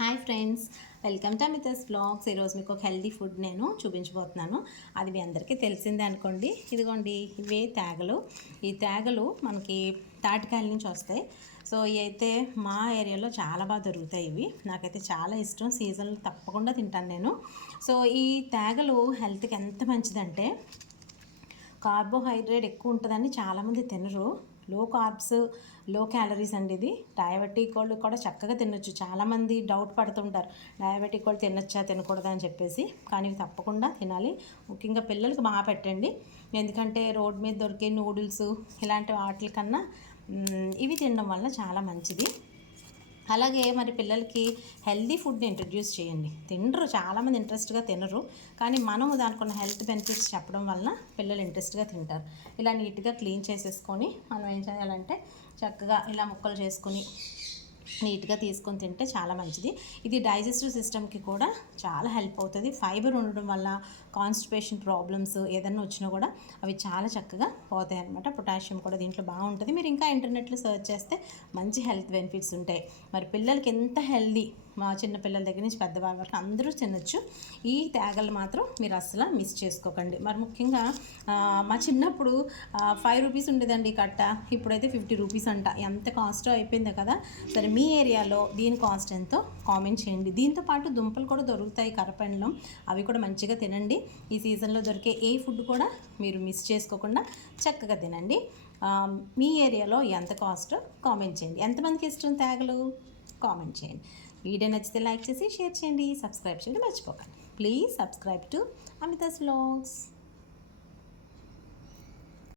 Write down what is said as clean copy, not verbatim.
Hi friends, welcome to Amita's blogs. ఈరోజు మీకు ఒక హెల్తీ ఫుడ్ నేను చూపించబోతున్నాను. అది మీ అందరికీ తెలిసిందే అనుకోండి. ఇదిగోండి, ఇవే తేగలు. ఈ తేగలు మనకి తాటికాయల నుంచి వస్తాయి. సో ఇవి అయితే మా ఏరియాలో చాలా బాగా దొరుకుతాయి. ఇవి నాకైతే చాలా ఇష్టం. సీజన్లో తప్పకుండా తింటాను నేను. సో ఈ తేగలు హెల్త్కి ఎంత మంచిదంటే, కార్బోహైడ్రేట్ ఎక్కువ ఉంటుందని చాలామంది తినరు. లో కార్బ్స్, లో క్యాలరీస్ అండి. ఇది డయాబెటిక్ వాళ్ళు కూడా చక్కగా తినొచ్చు. చాలామంది డౌట్ పడుతుంటారు, డయాబెటిక్ వాళ్ళు తినొచ్చా తినకూడదా అని చెప్పేసి. కానీ ఇవి తప్పకుండా తినాలి. ముఖ్యంగా పిల్లలకి బాగా పెట్టండి. ఎందుకంటే రోడ్ మీద దొరికే నూడిల్స్ ఇలాంటి వాటి కన్నా ఇవి తినడం వల్ల చాలా మంచిది. అలాగే మరి పిల్లలకి హెల్దీ ఫుడ్ని ఇంట్రడ్యూస్ చేయండి. తినరు, చాలామంది ఇంట్రెస్ట్గా తినరు. కానీ మనము దానికి ఉన్న హెల్త్ బెనిఫిట్స్ చెప్పడం వలన పిల్లలు ఇంట్రెస్ట్గా తింటారు. ఇలా నీట్గా క్లీన్ చేసేసుకొని మనం ఏం చేయాలంటే చక్కగా ఇలా ముక్కలు చేసుకొని నీట్గా తీసుకొని తింటే చాలా మంచిది. ఇది డైజెస్టివ్ సిస్టమ్కి కూడా చాలా హెల్ప్ అవుతుంది. ఫైబర్ ఉండడం వల్ల కాన్స్టిపేషన్ ప్రాబ్లమ్స్ ఏదైనా వచ్చినా కూడా అవి చాలా చక్కగా పోతాయి అన్నమాట. పొటాషియం కూడా దీంట్లో బాగుంటుంది. మీరు ఇంకా ఇంటర్నెట్లో సెర్చ్ చేస్తే మంచి హెల్త్ బెనిఫిట్స్ ఉంటాయి. మరి పిల్లలకి ఎంత హెల్దీ, మా చిన్న పిల్లల దగ్గర నుంచి పెద్దవాళ్ళ వరకు అందరూ తినొచ్చు. ఈ తేగలు మాత్రం మీరు అసలు మిస్ చేసుకోకండి. మరి ముఖ్యంగా మా చిన్నప్పుడు 5 రూపీస్ ఉండేదండి కట్ట. ఇప్పుడైతే 50 రూపీస్ అంట. ఎంత కాస్ట్ అయిపోయిందో కదా. సరే, మీ ఏరియాలో దీని కాస్ట్ ఎంతో కామెంట్ చేయండి. దీంతోపాటు దుంపలు కూడా దొరుకుతాయి, కరపెండలం. అవి కూడా మంచిగా తినండి. ఈ సీజన్లో దొరికే ఏ ఫుడ్ కూడా మీరు మిస్ చేసుకోకుండా చక్కగా తినండి. మీ ఏరియాలో ఎంత కాస్ట్ కామెంట్ చేయండి. ఎంతమందికి ఇష్టం తేగలు కామెంట్ చేయండి. వీడియో నచ్చితే లైక్ చేసి షేర్ చేయండి. సబ్స్క్రైబ్ చేయండి మర్చిపోకండి. Please subscribe to Amita's vlogs.